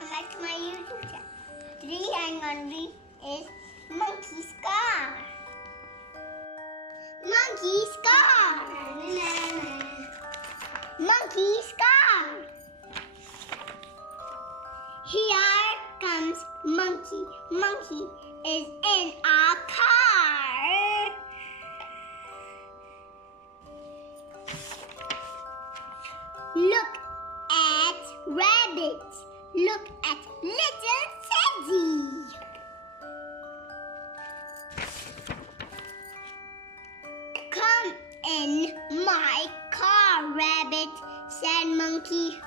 welcome back to my YouTube channel. Today I'm going to read is Monkey's Car. Monkey's Car. Monkey's Car. Here comes Monkey. Monkey is in our car. Look at Rabbit. Look at little Teddy. Come in my car, Rabbit, said Monkey.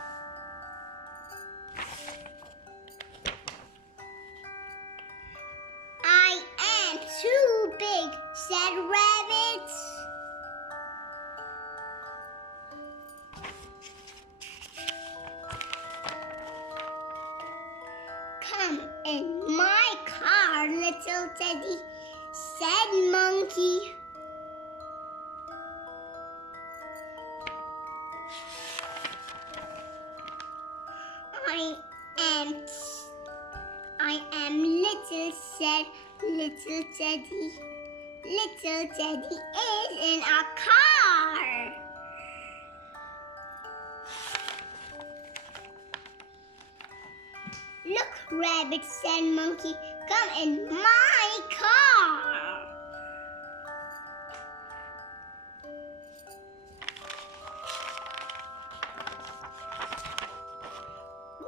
I am too big, said Rabbit. Come in my car, little Teddy, said Monkey. I am little, said little Teddy. Little Teddy is in our car. Look, Rabbit, said Monkey, come in my car.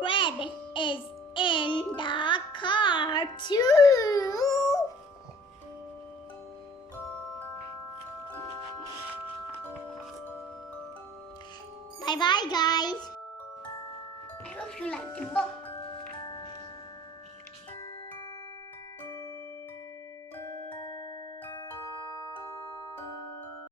Rabbit is in the car too. Bye bye, guys. I hope you liked the book.